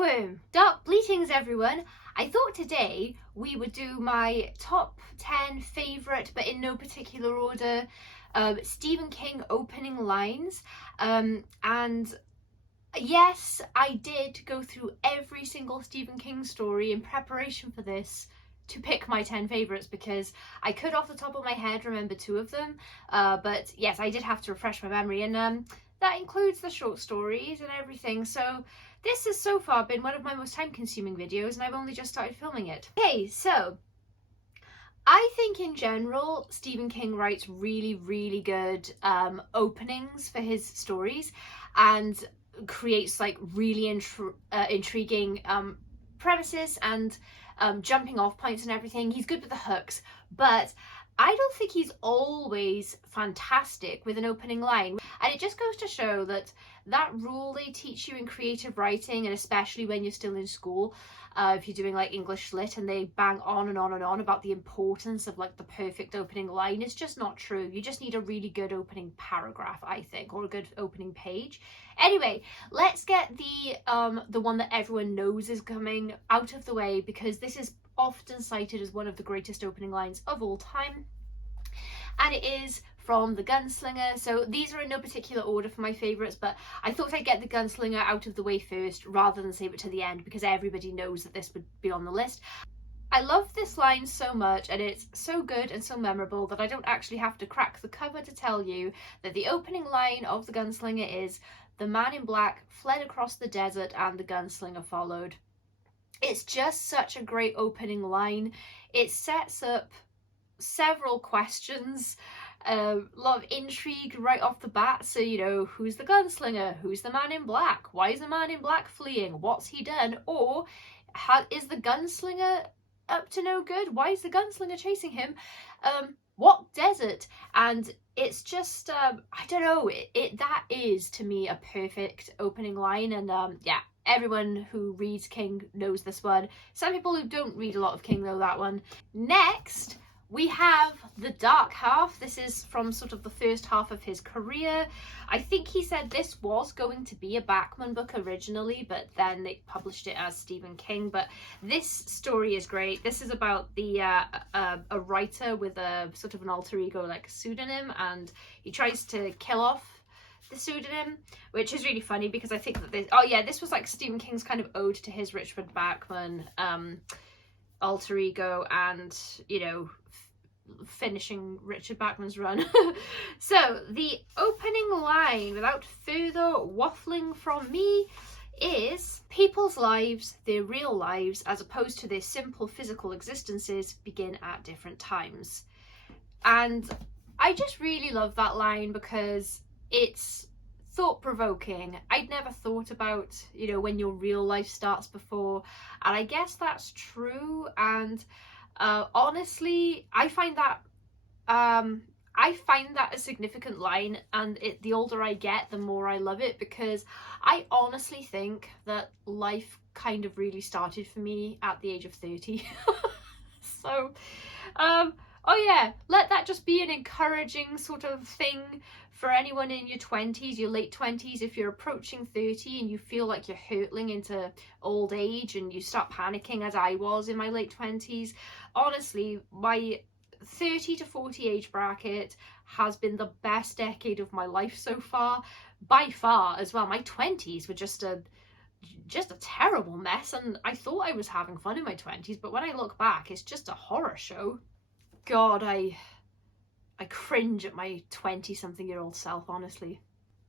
Bookworm! Dark Bleatings, everyone! I thought today we would do my top 10 favourite, but in no particular order, Stephen King opening lines. And yes, I did go through every single Stephen King story in preparation for this to pick my 10 favourites, because I could off the top of my head remember 2 of them, but yes, I did have to refresh my memory, and that includes the short stories and everything. So this has so far been one of my most time-consuming videos, and I've only just started filming it. Okay, so I think in general Stephen King writes really good openings for his stories, and creates like really intriguing premises and jumping off points and everything. He's good with the hooks, but I don't think he's always fantastic with an opening line. And it just goes to show that that rule they teach you in creative writing, and especially when you're still in school, if you're doing like English lit, and they bang on and on and on about the importance of like the perfect opening line, it's just not true. You just need a really good opening paragraph, I think, or a good opening page. Anyway, let's get the one that everyone knows is coming out of the way, because this is often cited as one of the greatest opening lines of all time, and it is from The Gunslinger. So these are in no particular order for my favourites, but I thought I'd get The Gunslinger out of the way first rather than save it to the end, because everybody knows that this would be on the list. I love this line so much, and it's so good and so memorable that I don't actually have to crack the cover to tell you that the opening line of The Gunslinger is, "The man in black fled across the desert and the gunslinger followed." It's just such a great opening line. It sets up several questions, a lot of intrigue right off the bat. So, you know, who's the gunslinger? Who's the man in black? Why is the man in black fleeing? What's he done? Or is the gunslinger up to no good? Why is the gunslinger chasing him? What desert? And it's just, I don't know, that is to me a perfect opening line. And yeah, everyone who reads King knows this one. Some people who don't read a lot of King know that one. Next, we have The Dark Half. This is from sort of the first half of his career. I think he said this was going to be a Bachman book originally, but then they published it as Stephen King. But this story is great. This is about the a writer with a sort of an alter ego, like a pseudonym, and he tries to kill off the pseudonym, which is really funny because I think that this was like Stephen King's kind of ode to his Richard Bachman alter ego, and, you know, finishing Richard Bachman's run. So the opening line, without further waffling from me, is, "People's lives, their real lives, as opposed to their simple physical existences, begin at different times." And I just really love that line because it's thought-provoking. I'd never thought about, you know, when your real life starts before, and I guess that's true. And honestly, I find that a significant line, and the older I get, the more I love it, because I honestly think that life kind of really started for me at the age of 30. So oh yeah, let that just be an encouraging sort of thing for anyone in your 20s, your late 20s. If you're approaching 30 and you feel like you're hurtling into old age and you start panicking, as I was in my late 20s, honestly, my 30 to 40 age bracket has been the best decade of my life so far, by far as well. My 20s were just a terrible mess, and I thought I was having fun in my 20s, but when I look back, it's just a horror show. God, I cringe at my 20-something-year-old self, honestly.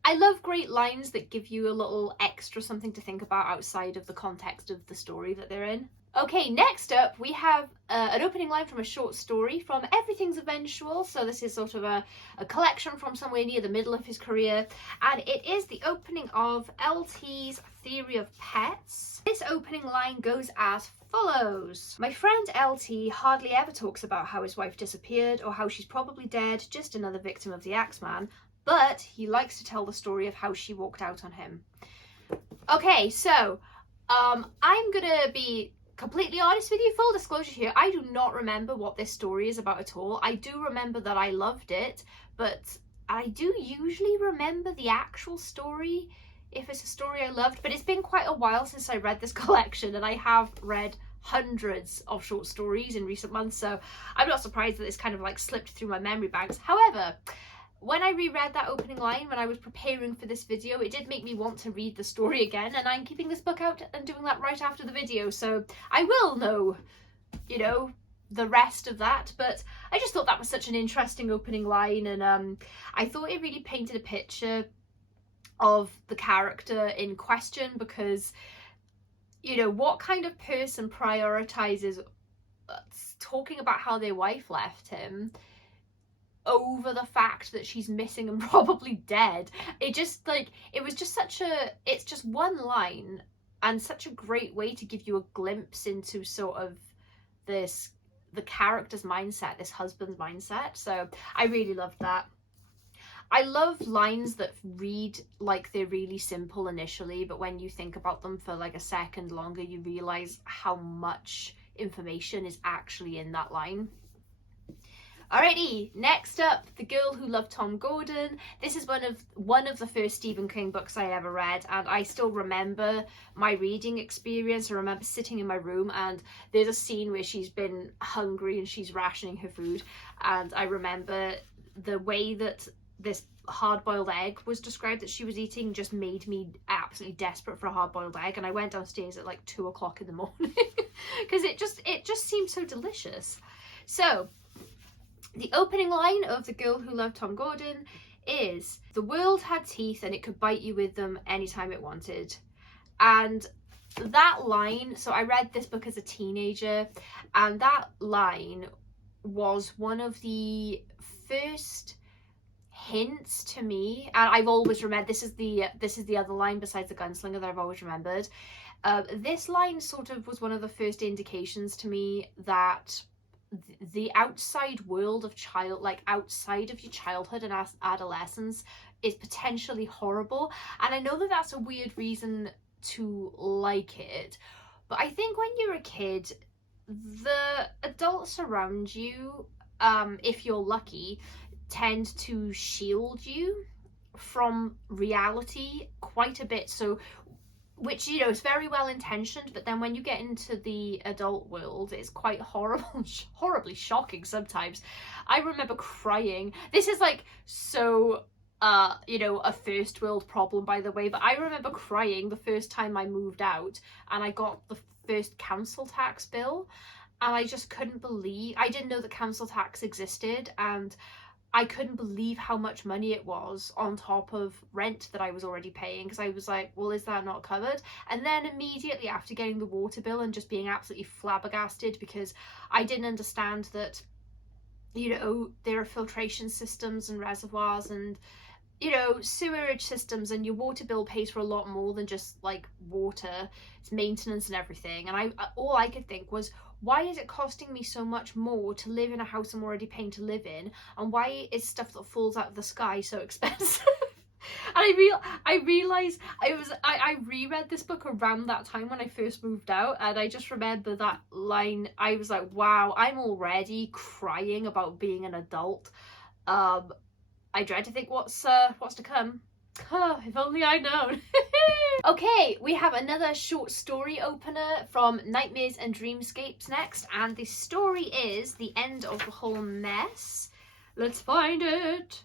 I love great lines that give you a little extra something to think about outside of the context of the story that they're in. Okay, next up we have an opening line from a short story from Everything's Eventual. So this is sort of a collection from somewhere near the middle of his career, and it is the opening of LT's Theory of Pets. This opening line goes as follows. "My friend LT hardly ever talks about how his wife disappeared or how she's probably dead, just another victim of the Axeman, but he likes to tell the story of how she walked out on him." Okay, so I'm gonna be completely honest with you, full disclosure here, I do not remember what this story is about at all. I do remember that I loved it, but I do usually remember the actual story if it's a story I loved, but it's been quite a while since I read this collection, and I have read hundreds of short stories in recent months, so I'm not surprised that it's kind of like slipped through my memory banks. However, when I reread that opening line when I was preparing for this video, it did make me want to read the story again, and I'm keeping this book out and doing that right after the video, so I will know, you know, the rest of that. But I just thought that was such an interesting opening line, and I thought it really painted a picture of the character in question, because, you know, what kind of person prioritizes talking about how their wife left him over the fact that she's missing and probably dead? It just, like, it was just such a, it's just one line and such a great way to give you a glimpse into sort of the character's mindset, this husband's mindset. So I really loved that. I love lines that read like they're really simple initially, but when you think about them for like a second longer, you realize how much information is actually in that line. Alrighty, next up, The Girl Who Loved Tom Gordon. This is one of the first Stephen King books I ever read, and I still remember my reading experience. I remember sitting in my room, and there's a scene where she's been hungry and she's rationing her food, and I remember the way that this hard-boiled egg was described that she was eating just made me absolutely desperate for a hard-boiled egg, and I went downstairs at like 2 o'clock in the morning because it just seemed so delicious. So the opening line of The Girl Who Loved Tom Gordon is, "The world had teeth and it could bite you with them anytime it wanted." And that line, so I read this book as a teenager, and that line was one of the first hints to me, and I've always remembered, this is the other line besides the gunslinger that I've always remembered. This line sort of was one of the first indications to me that the outside world of outside of your childhood and adolescence is potentially horrible. And I know that that's a weird reason to like it, but I think when you're a kid, the adults around you, if you're lucky, tend to shield you from reality quite a bit. So, which, you know, is very well intentioned, but then when you get into the adult world, it's quite horrible, horribly shocking sometimes. I remember crying. This is like so, you know, a first world problem, by the way, but I remember crying the first time I moved out and I got the first council tax bill, and I just couldn't believe, I didn't know that council tax existed, and I couldn't believe how much money it was on top of rent that I was already paying, because I was like, well, is that not covered? And then immediately after getting the water bill and just being absolutely flabbergasted because I didn't understand that, you know, there are filtration systems and reservoirs and, you know, sewerage systems, and your water bill pays for a lot more than just like water. It's maintenance and everything. And all I could think was, why is it costing me so much more to live in a house I'm already paying to live in? And why is stuff that falls out of the sky so expensive? And I realized I reread this book around that time when I first moved out, and I just remember that line. I was like, wow, I'm already crying about being an adult. I dread to think what's to come. Oh, if only I'd known. Okay, we have another short story opener from Nightmares and Dreamscapes next, and the story is The End of the Whole Mess. Let's find it.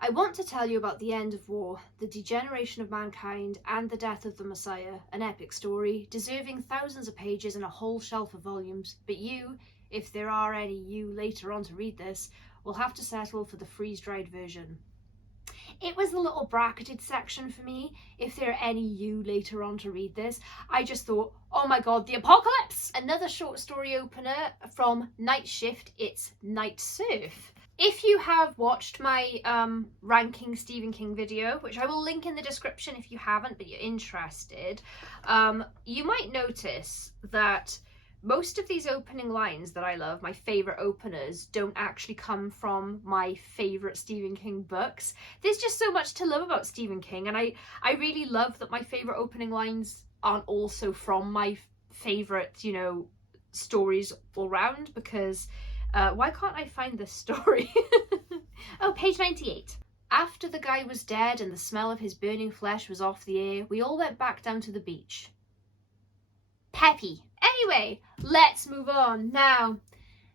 I want to tell you about the end of war, the degeneration of mankind, and the death of the Messiah, an epic story, deserving thousands of pages and a whole shelf of volumes, but you, if there are any you later on to read this, will have to settle for the freeze-dried version. It was the little bracketed section for me, if there are any you later on to read this. I just thought, oh my god, the apocalypse! Another short story opener from Night Shift, it's Night Surf. If you have watched my ranking Stephen King video, which I will link in the description if you haven't but you're interested, you might notice that most of these opening lines that I love, my favourite openers, don't actually come from my favourite Stephen King books. There's just so much to love about Stephen King, and I really love that my favourite opening lines aren't also from my favourite, you know, stories all round, because why can't I find this story? Oh, page 98. After the guy was dead and the smell of his burning flesh was off the air, we all went back down to the beach. Peppy. Anyway, let's move on. Now,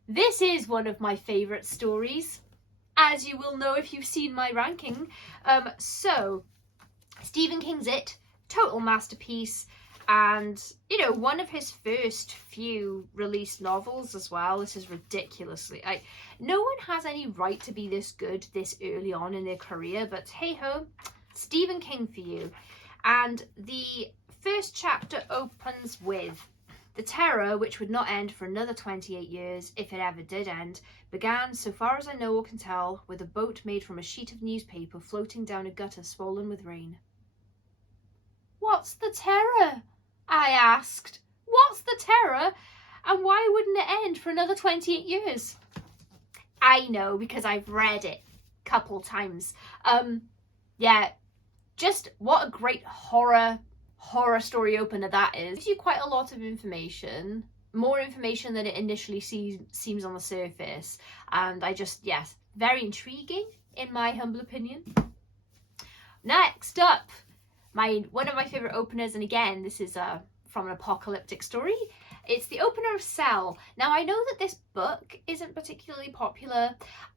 this is one of my favourite stories, as you will know if you've seen my ranking. So, Stephen King's It, total masterpiece, and, you know, one of his first few released novels as well. This is ridiculously... no one has any right to be this good this early on in their career, but hey-ho, Stephen King for you. And the first chapter opens with: the terror, which would not end for another 28 years, if it ever did end, began, so far as I know or can tell, with a boat made from a sheet of newspaper floating down a gutter swollen with rain. What's the terror? I asked. What's the terror? And why wouldn't it end for another 28 years? I know, because I've read it a couple times. Yeah, just what a great horror story opener that is. It gives you quite a lot of information, more information than it initially seems on the surface, and yes, very intriguing in my humble opinion. Next up, one of my favourite openers, and again this is from an apocalyptic story. It's the opener of Cell. Now, I know that this book isn't particularly popular.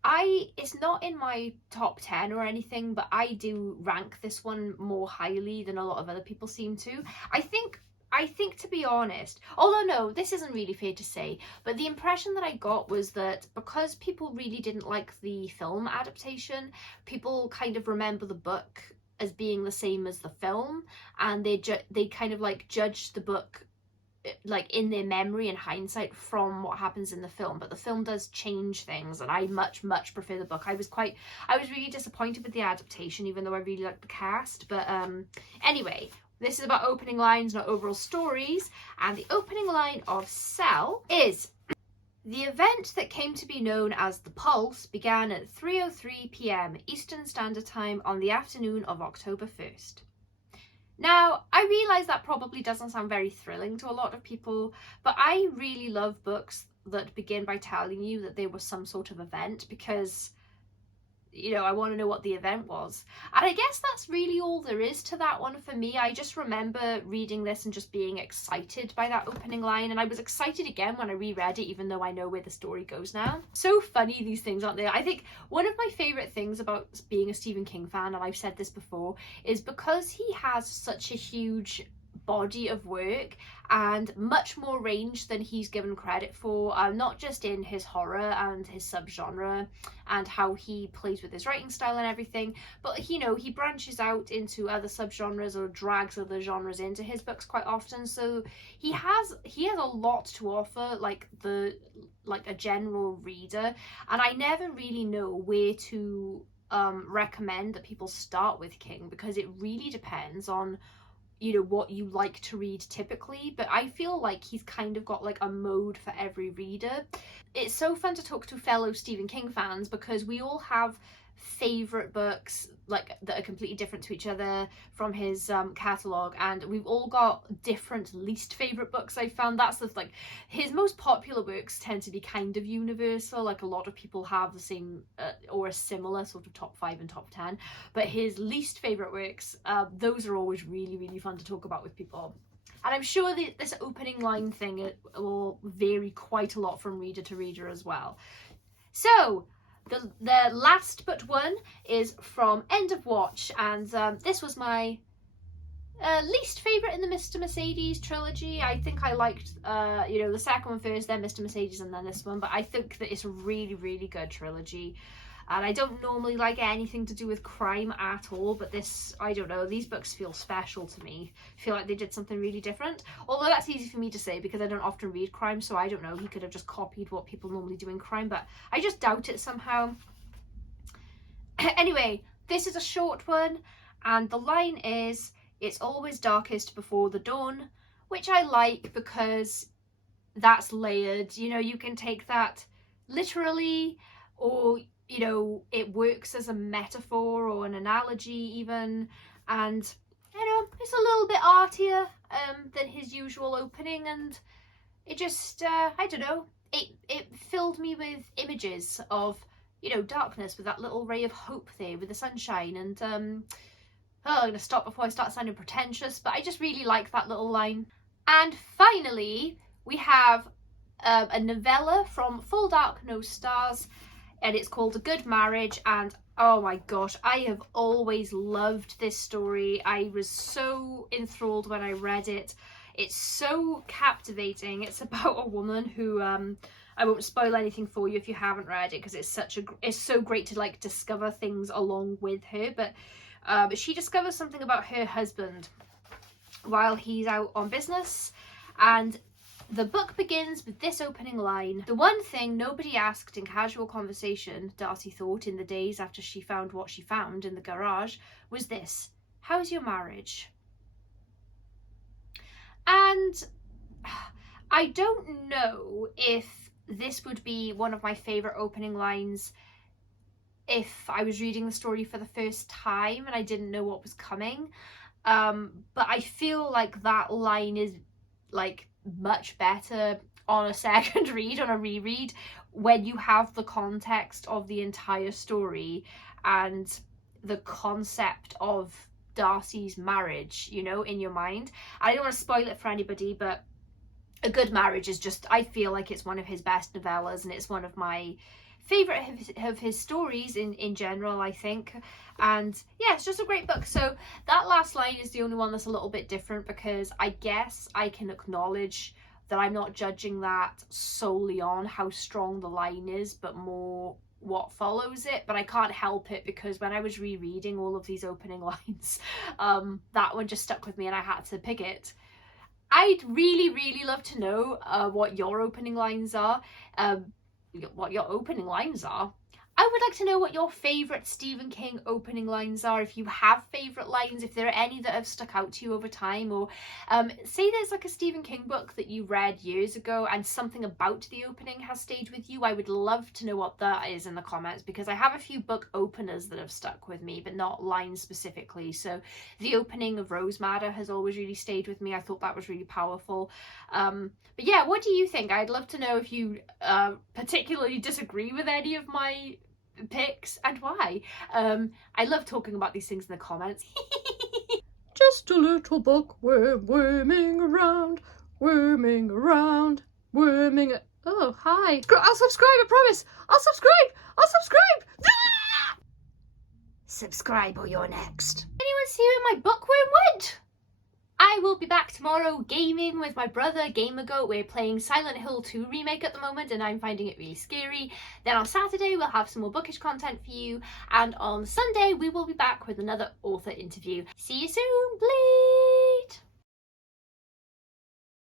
It's not in my top 10 or anything, but I do rank this one more highly than a lot of other people seem to. I think, to be honest, although no, this isn't really fair to say, but the impression that I got was that because people really didn't like the film adaptation, people kind of remember the book as being the same as the film, and they kind of like judged the book like in their memory and hindsight from what happens in the film. But the film does change things, and I much prefer the book. I was really disappointed with the adaptation, even though I really liked the cast. But anyway, this is about opening lines, not overall stories, and the opening line of Cell is: the event that came to be known as the Pulse began at 3:03 p.m. Eastern Standard Time on the afternoon of October 1st. Now, I realise that probably doesn't sound very thrilling to a lot of people, but I really love books that begin by telling you that there was some sort of event, because, you know, I want to know what the event was. And I guess that's really all there is to that one for me. I just remember reading this and just being excited by that opening line, and I was excited again when I reread it, even though I know where the story goes now. So funny, these things, aren't they? I think one of my favourite things about being a Stephen King fan, and I've said this before, is because he has such a huge body of work and much more range than he's given credit for, not just in his horror and his subgenre and how he plays with his writing style and everything, but you know, he branches out into other subgenres or drags other genres into his books quite often. So he has a lot to offer, like a general reader, and I never really know where to recommend that people start with King, because it really depends on, you know, what you like to read typically. But I feel like he's kind of got like a mode for every reader. It's so fun to talk to fellow Stephen King fans, because we all have favourite books like that are completely different to each other from his catalogue, and we've all got different least favourite books. I found that's the like, his most popular works tend to be kind of universal, like a lot of people have the same or a similar sort of top 5 and top 10, but his least favourite works, those are always really fun to talk about with people. And I'm sure that this opening line thing, it will vary quite a lot from reader to reader as well. So the last but one is from End of Watch, and this was my least favourite in the Mr. Mercedes trilogy. I think I liked you know, the second one first, then Mr. Mercedes, and then this one, but I think that it's a really good trilogy. And I don't normally like anything to do with crime at all, but this, I don't know, these books feel special to me. I feel like they did something really different. Although that's easy for me to say because I don't often read crime, so I don't know, he could have just copied what people normally do in crime, but I just doubt it somehow. Anyway, this is a short one, and the line is, "It's always darkest before the dawn," which I like because that's layered. You know, you can take that literally, or you know, it works as a metaphor or an analogy even, and you know, it's a little bit artier than his usual opening, and it just I don't know, it filled me with images of you know, darkness with that little ray of hope there with the sunshine. And oh, I'm going to stop before I start sounding pretentious, but I just really like that little line. And finally, we have a novella from Full Dark No Stars, and it's called A Good Marriage. And oh my gosh, I have always loved this story. I was so enthralled when I read it. It's so captivating. It's about a woman who I won't spoil anything for you if you haven't read it, because it's so great to like discover things along with her. But she discovers something about her husband while he's out on business, and the book begins with this opening line. The one thing nobody asked in casual conversation, Darcy thought in the days after she found what she found in the garage, was this: how's your marriage? And I don't know if this would be one of my favourite opening lines if I was reading the story for the first time and I didn't know what was coming. But I feel like that line is like much better on a second read, on a reread, when you have the context of the entire story and the concept of Darcy's marriage, you know, in your mind. I don't want to spoil it for anybody, but A Good Marriage is just, I feel like it's one of his best novellas, and it's one of my favourite of his stories in general, I think. And yeah, it's just a great book. So that last line is the only one that's a little bit different, because I guess I can acknowledge that I'm not judging that solely on how strong the line is, but more what follows it. But I can't help it, because when I was rereading all of these opening lines, that one just stuck with me and I had to pick it. I'd really love to know what your opening lines are. I would like to know what your favourite Stephen King opening lines are, if you have favourite lines, if there are any that have stuck out to you over time, or say there's like a Stephen King book that you read years ago and something about the opening has stayed with you. I would love to know what that is in the comments, because I have a few book openers that have stuck with me, but not lines specifically. So the opening of Rose Madder has always really stayed with me. I thought that was really powerful. But yeah, what do you think? I'd love to know if you particularly disagree with any of my picks and why. I love talking about these things in the comments. Just a little book worming around, worming around, worming. Oh, hi. I'll subscribe, I promise. I'll subscribe. Ah! Subscribe or you're next. Anyone see where my bookworm went? I will be back tomorrow gaming with my brother Gamergoat. We're playing Silent Hill 2 remake at the moment and I'm finding it really scary. Then on Saturday we'll have some more bookish content for you, and on Sunday we will be back with another author interview. See you soon, please!